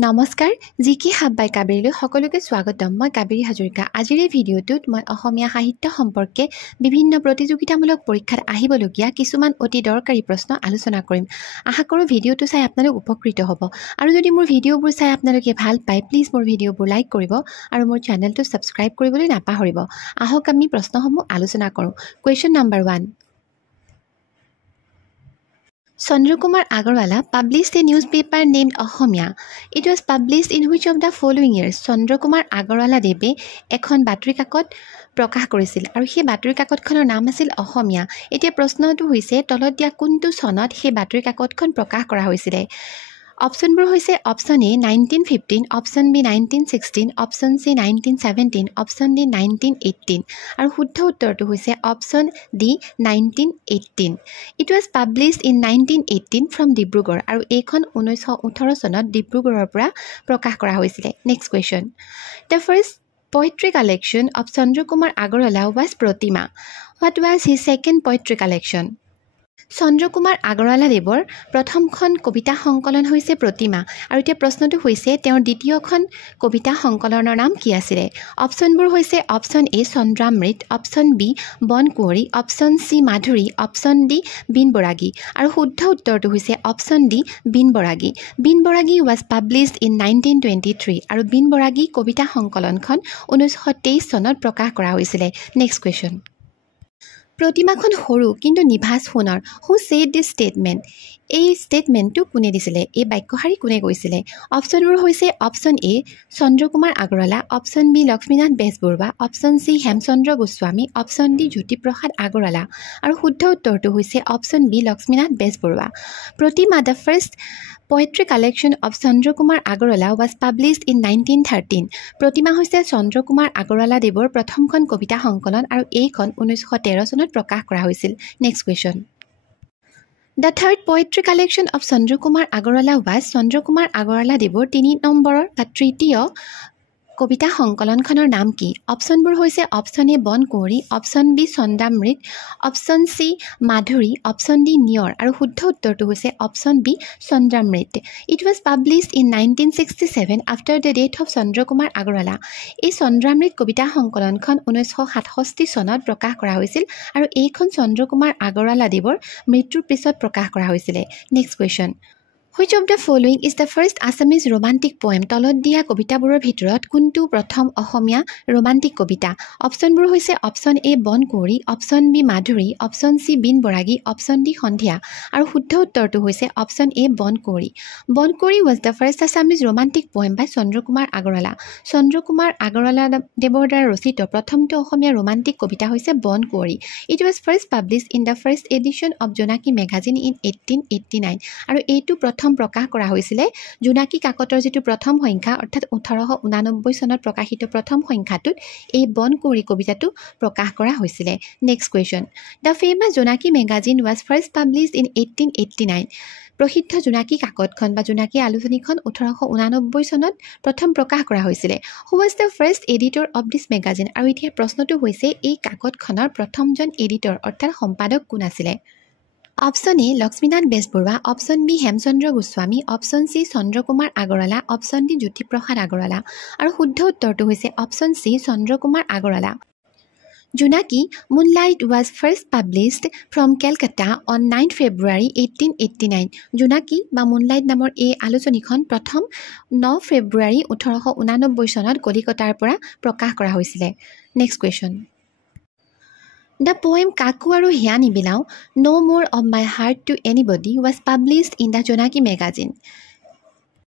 নমস্কাৰ জিকি হাব বাই কাবেৰীলৈ সকলোকে স্বাগতম মই কাবেৰী হাজৰিকা আজিৰ এই ভিডিঅ'টোত মই অসমীয়া সাহিত্য সম্পৰ্কে বিভিন্ন প্ৰতিযোগিতামূলক পৰীক্ষাত আহিবলগীয়া কিছুমান অতি দৰকাৰী প্ৰশ্ন আলোচনা কৰিম আশা কৰোঁ ভিডিঅ'টো চাই আপোনালোক উপকৃত হ'ব আৰু যদি মোৰ ভিডিঅ'বোৰ চাই আপোনালোকে ভাল পায় প্লিজ মোৰ ভিডিঅ'বোৰ লাইক কৰিব আৰু মোৰ চেনেলটো সাবস্ক্ৰাইব কৰিবলৈ নাপাহৰিব আহক আমি প্ৰশ্নসমূহ আলোচনা কৰোঁ question number 1 Chandrakumar Agarwala published a newspaper named Ahomia. It was published in which of the following years? Chandrakumar Agarwala Debe এখন বাতৰি কাকত প্ৰকাশ কৰিছিল আৰু সেই বাতৰি কাকতখনৰ নাম আছিল অসমীয়া এতিয়া প্ৰশ্নটো হৈছে তলত দিয়া কোনটো চনত সেই বাতৰি কাকতখন প্ৰকাশ কৰা হৈছিল অপচনবোৰ হৈছে option A 1915 option B 1916 option C 1917 option D 1918 আৰু শুদ্ধ উত্তৰটো হৈছে option D 1918 it was published in 1918 from Dibrugarh আৰু এইখন 1918 চনত ডিব্ৰুগড়ৰ পৰা প্ৰকাশ কৰা হৈছিল next question the first poetry collection of Chandrakumar Agarwala was Pratima what was his second poetry collection Chandra Kumar Agarwala দেৱৰ প্ৰথমখন কবিতা সংকলন হৈছে প্ৰতিমা আৰু এতিয়া প্ৰশ্নটো হৈছে তেওঁৰ দ্বিতীয়খন কবিতা সংকলনৰ নাম কি আছিল অপচনবোৰ হৈছে option A Chandramrit option B Bonkuwori option C Madhuri option D Binbaragi আৰু শুদ্ধ উত্তৰটো হৈছে option D Binbaragi was published in 1923 আৰু বিনবৰাগী কবিতা সংকলনখন 1923 চনত প্ৰকাশ কৰা হৈছিল নেক্সট কোৱেশ্চন প্ৰতিমাখন সৰু কিন্তু নিভাজ সোণৰ হু সেড দিস স্টেটমেন্ট এই স্টেটমেন্টটো কোনে দিছিলে এই বাক্যশাৰী কোনে কৈছিলে অপচনবোৰ হৈছে option A Chandrakumar Agarwala option B Lakshminath Bezbaroa option C Hemchandra Goswami option D Jyotiprasad Agarwala আৰু শুদ্ধ উত্তৰটো হৈছে option B Lakshminath Bezbaroa Pratima the first Poetry collection of Chandrakumar Agarwala was published in 1913. Pratima হৈছে চন্দ্ৰকুমাৰ আগৰৱালা দেৱৰ প্ৰথমখন কবিতা সংকলন আৰু এইখন 1913 চনত প্ৰকাশ কৰা হৈছিল next question The third poetry collection of Chandrakumar Agarwala was Chandrakumar Agarwala দেৱৰ 3 নম্বৰৰ বা তৃতীয় কবিতা সংকলনখনৰ নাম কি অপচনবোৰ হৈছে option A Bonkuwori option B Chandramrit option C Madhuri option D Niyor আৰু শুদ্ধ উত্তৰটো হৈছে option B Chandramrit it was published in 1967 after the death of Chandrakumar Agarwala এই চন্দ্ৰামৃত কবিতা সংকলনখন 1967 চনত প্ৰকাশ কৰা হৈছিল আৰু এইখন চন্দ্ৰকুমাৰ আগৰৱালা দেৱৰ মৃত্যুৰ পিছত প্ৰকাশ কৰা হৈছিল next question Which of the following is the first Assamese romantic poem? তলত দিয়া কবিতাবোৰৰ ভিতৰত কোনটো প্ৰথম অসমীয়া ৰোমান্টিক কবিতা অপচনবোৰ হৈছে option A Bonkuwori option B Madhuri option C Binbaragi option D Sandhiya আৰু শুদ্ধ উত্তৰটো হৈছে option A Bonkuwori was the first Assamese romantic poem by Chandrakumar Agarwala Chandrakumar Agarwala দেৱৰ দ্বাৰা ৰচিত প্ৰথমটো অসমীয়া ৰোমান্টিক কবিতা হৈছে বনকুঁৱৰী It was first published in the first edition of Jonaki magazine in 1889 আৰু এইটো প্ৰথম প্ৰকাশ কৰা হৈছিল জোনাকী কাকতৰ যেটো প্ৰথম সংখ্যা অৰ্থাৎ 1889 চনত প্ৰকাশিত প্ৰথম সংখ্যাটোত এই বনকুঁৱৰী কবিতাটো প্ৰকাশ কৰা হৈছিল next question The famous Jonaki magazine was first published in 1889 প্ৰসিদ্ধ জোনাকী কাকতখন বা জোনাকী আলোচনীখন 1889 চনত প্ৰথম প্ৰকাশ কৰা হৈছিল Who was the first editor of this magazine আৰু এতিয়া প্ৰশ্নটো হৈছে এই কাকতখনৰ প্ৰথমজন এডিটৰ অৰ্থাৎ সম্পাদক কোন আছিল option A Lakshminath Bezbaroa option B Hemchandra Goswami option C Chandrakumar Agarwala option D Jyotiprasad Agarwala আৰু শুদ্ধ উত্তৰটো হৈছে option C Chandrakumar Agarwala Junaki Moonlight was first published from Calcutta on 9 February 1889 Junaki বা Moonlight নামৰ এই আলোচনীখন প্ৰথম 9 ফেব্ৰুৱাৰী 1889 চনত কলিকতাৰ পৰা প্ৰকাশ কৰা হৈছিল next question The poem Kaku aru Hiya Nibilau No More of My Heart to Anybody was published in the Jonaki magazine.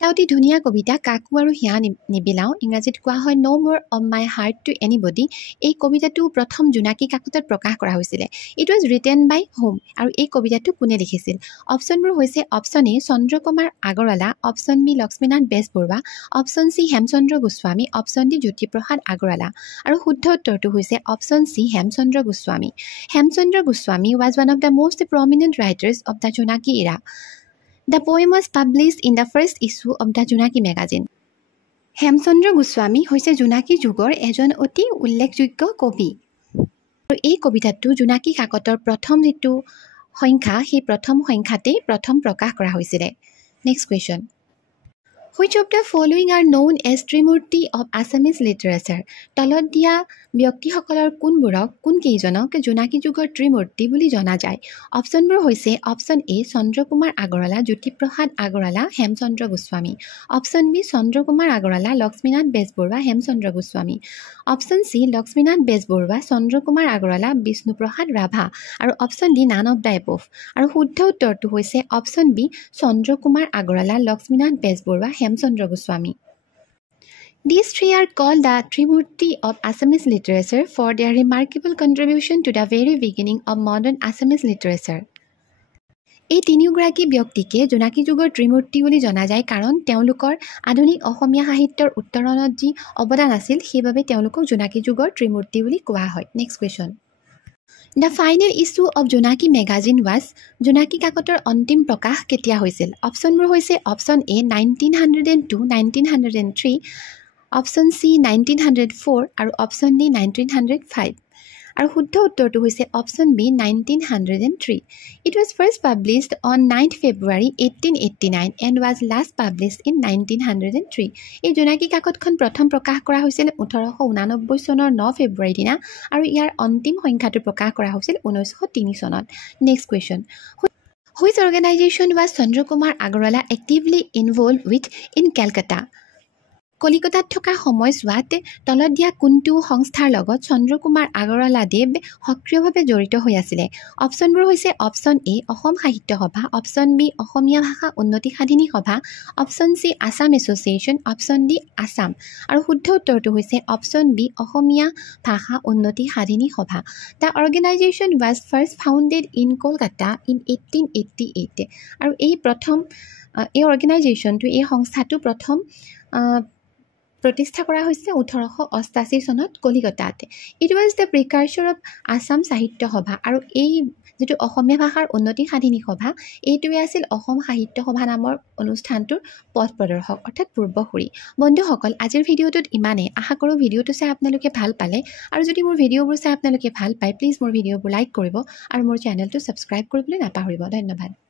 অতি ধুনীয়া কবিতা কাকু আৰু হিয়া নিবিলাও ইংৰাজীত কোৱা হয় No More of My Heart to Anybody এই কবিতাটো প্ৰথম জোনাকী কাকতত প্ৰকাশ কৰা হৈছিল It was written by whom আৰু এই কবিতাটো কোনে লিখিছিল অপচনবোৰ হৈছে option A Chandrakumar Agarwala option B Lakshminath Bezbaroa option C Hemchandra Goswami option D Jyotiprasad Agarwala আৰু শুদ্ধ উত্তৰটো হৈছে option C Hemchandra Goswami was one of the most prominent writers of the Jonaki era The poem was published in the first issue of the Jonaki magazine. Hemchandra Goswami হৈছে জোনাকী যুগৰ এজন অতি উল্লেখযোগ্য কবি। আৰু এই কবিতাটো জোনাকী কাকতৰ প্ৰথম যেটো সংখ্যা সেই প্ৰথম সংখ্যাতে প্ৰথম প্ৰকাশ কৰা হৈছিল। Next question Which of the following are known as Trimurti of Assamese literature? তলত দিয়া ব্যক্তিসকলৰ কোনকেইজনক জোনাকী যুগৰ ত্ৰিমূৰ্তি বুলি জনা যায়? অপশ্যনবোৰ হৈছে option A Chandrakumar Agarwala, Jyotiprasad Agarwala, Hemchandra Goswami. Option B Chandrakumar Agarwala, Lakshminath Bezbaroa, Hemchandra Goswami. Option C Lakshminath Bezbaroa, Chandrakumar Agarwala, Bishnuprasad Rabha. আৰু option D none of the above. আৰু শুদ্ধ উত্তৰটো হৈছে option B Chandrakumar Agarwala, Lakshminath Bezbaroa, Hemchandra Goswami. These three are called the Trimurti of Assamese literature for their remarkable contribution to the very beginning of modern Assamese literature. এই তিনিওগৰাকী ব্যক্তিকে জোনাকী যুগৰ ত্ৰিমূৰ্তি বুলি জনা যায় কাৰণ তেওঁলোকৰ আধুনিক অসমীয়া সাহিত্যৰ উত্তৰণত যি অৱদান আছিল সেইবাবে তেওঁলোকক জোনাকী যুগৰ ত্ৰিমূৰ্তি বুলি কোৱা হয়। Next question. The final issue of Jonaki magazine was জোনাকী কাকতৰ অন্তিম প্ৰকাশ কেতিয়া হৈছিল? অপশ্যনবোৰ হৈছে অপশ্যন এ 1902, 1903, অপশ্যন চি 1904 আৰু অপশ্যন ডি 1905। আৰু শুদ্ধ উত্তৰটো হৈছে option B 1903। It was first published on 9th February 1889 and was last published in 1903। এই জোনাকী কাকতখন প্ৰথম প্ৰকাশ কৰা হৈছিল 1889 চনৰ 9 ফেব্ৰুৱাৰী দিনা আৰু ইয়াৰ অন্তিম সংখ্যাটো প্ৰকাশ কৰা হৈছিল 1903 চনত। Next question. Which organization was Chandrakumar Agarwala actively involved with in Calcutta? কলিকতাত থকা সময়ছোৱাত তলত দিয়া কোনটো সংস্থাৰ লগত চন্দ্ৰকুমাৰ আগৰৱালা দেৱ সক্ৰিয়ভাৱে জড়িত হৈ আছিলে? অপশ্যনবোৰ হৈছে অপশ্যন এ অসম সাহিত্য সভা, অপশ্যন বি অসমীয়া ভাষা উন্নতি সাধিনী সভা, option C Assam association, option D Assam. আৰু শুদ্ধ উত্তৰটো হৈছে অপশ্যন বি অসমীয়া ভাষা উন্নতি সাধিনী সভা। The organisation was first founded in Kolkata in 1888। আৰু এই অৰ্গেনাইজেশ্যনটো এই সংস্থাটো প্ৰথম প্ৰতিষ্ঠা কৰা হৈছে 1888 চনত কলিকতাত। It was the precursor of Assam Sahitya Sabha. আৰু এই যিটো অসমীয়া ভাষাৰ উন্নতি সাধিনী সভা এইটোৱে আছিল অসম সাহিত্য সভা নামৰ অনুষ্ঠানটোৰ পথ প্ৰদৰ্শক অৰ্থাৎ পূৰ্বসূৰী। বন্ধুসকল আজিৰ ভিডিঅ'টোত ইমানেই। আশা কৰোঁ ভিডিঅ'টো চাই আপোনালোকে ভাল পালে। আৰু যদি মোৰ ভিডিঅ'বোৰ চাই আপোনালোকে ভাল পায় প্লিজ মোৰ ভিডিঅ'বোৰ লাইক কৰিব আৰু মোৰ চেনেলটো ছাবস্ক্ৰাইব কৰিবলৈ নাপাহৰিব। ধন্যবাদ।